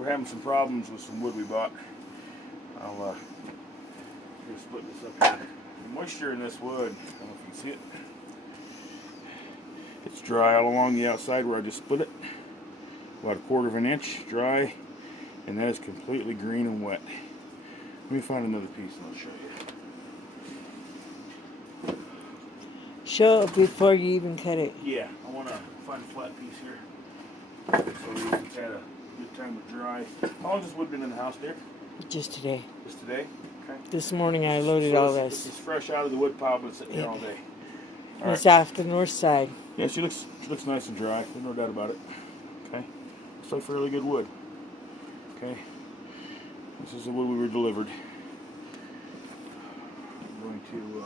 we're having some problems with some wood we bought. I'll just split this up here. The moisture in this wood, I don't know if you can see it. It's dry all along the outside where I just split it. About 1/4 of an inch dry, and that is completely green and wet. Let me find another piece and I'll show you. Show it before you even cut it. Yeah, I want to find a flat piece here. So we had a good time to dry. How long has this wood been in the house, dear? Just today. Just today? Okay. This morning I loaded all this. This is fresh out of the wood pile, but it's sitting here all day. All It's right. off the north side. Yeah, she looks nice and dry. There's no doubt about it. Okay. Looks like fairly good wood. Okay. This is the wood we were delivered. I'm going to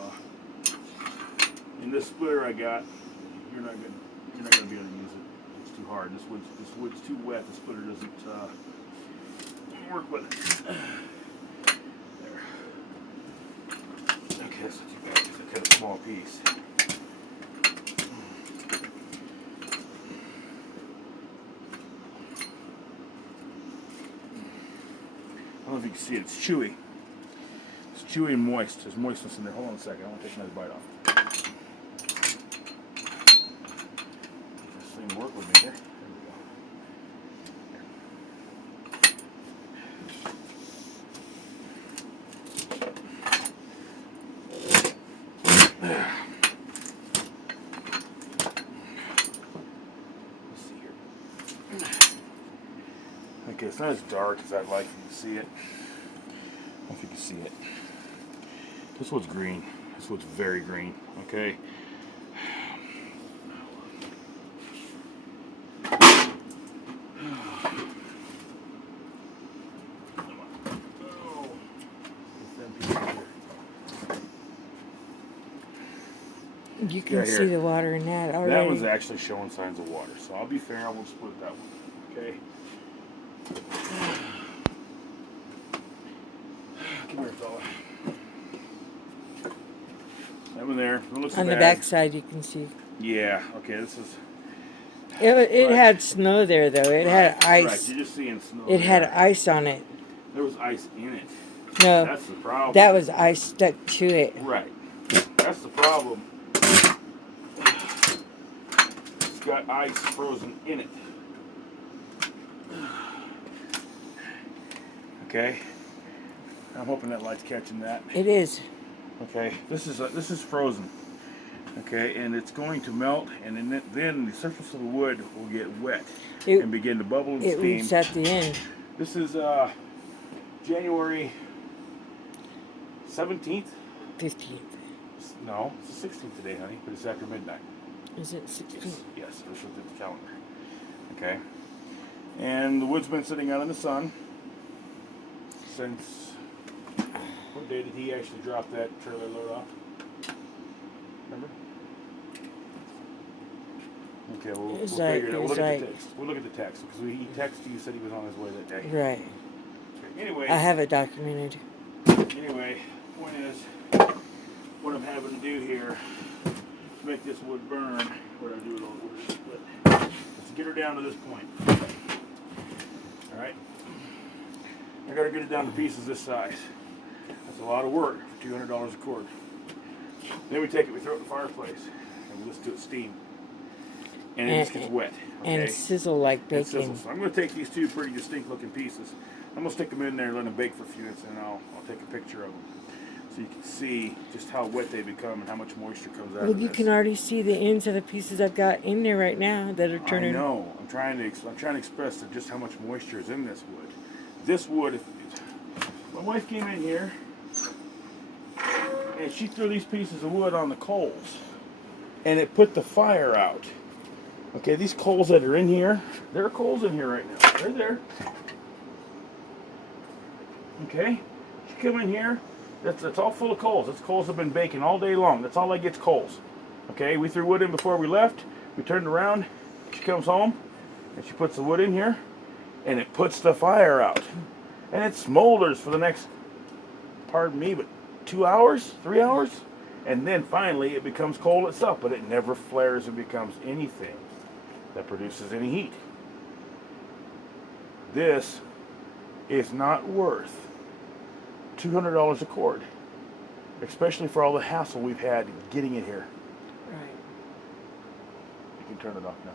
in this splitter I got. You're not gonna be able to use it. It's too hard. This wood's too wet. The splitter doesn't work with it. There. Okay, that's not too bad because I cut a small piece. I don't know if you can see it. It's chewy. It's chewy and moist. There's moistness in there. Hold on a second. I want to take another bite off. This thing work with me here. There we go. Let's see here. Okay, it's not as dark as I'd like you to see it. I don't know if you can see it. This one's green. This one's very green. Okay. You can see the water in that already. That one's actually showing signs of water, so I'll be fair. I won't split that one. Okay. Come here, fella. That one there. Don't look so on the bad. back side, you can see. Yeah. Okay. This is. It had snow there, though. It had ice. Right. You're just seeing snow. It had ice on it. There was ice in it. No. That's the problem. That was ice stuck to it. Right. That's the problem. It's got ice frozen in it. Okay. I'm hoping that light's catching that. It is. Okay. This is frozen. Okay, and it's going to melt, and then the surface of the wood will get wet and begin to bubble and steam. It leaks at the end. This is January 17th. 15th. No, it's the 16th today, honey, but it's after midnight. Is it 16th? Yes, I just looked at the calendar. Okay. And the wood's been sitting out in the sun since, what day did he actually drop that trailer load off? Remember? Okay, we'll figure it out. We'll look at the text. We'll look at the text, because he texted you, said he was on his way that day. Right. Okay. Anyway. I have it documented. Anyway, point is, what I'm having to do here to make this wood burn, what I do with all the wood is split, is to get her down to this point. Alright? I gotta get it down to pieces this size. That's a lot of work for $200 a cord. Then we take it, we throw it in the fireplace, and we listen to it steam. And it just gets wet. Okay? And sizzle like bacon. Sizzle. So I'm going to take these two pretty distinct looking pieces. I'm going to stick them in there and let them bake for a few minutes, and I'll take a picture of them. So you can see just how wet they become and how much moisture comes out of Well, this. you can already see the ends of the pieces I've got in there right now that are turning. I know. I'm trying to express just how much moisture is in this wood. This wood, my wife came in here, and she threw these pieces of wood on the coals, and it put the fire out. Okay, these coals that are in here, there are coals in here right now. They're there. Okay, she come in here, that's all full of coals. That's coals have been baking all day long. That's all I get's coals. Okay, we threw wood in before we left. We turned around, she comes home, and she puts the wood in here, and it puts the fire out. And it smolders for the next, pardon me, but 2 hours, 3 hours, and then finally it becomes coal itself, but it never flares and becomes anything that produces any heat. This is not worth $200 a cord, especially for all the hassle we've had getting it here. Right. You can turn it off now.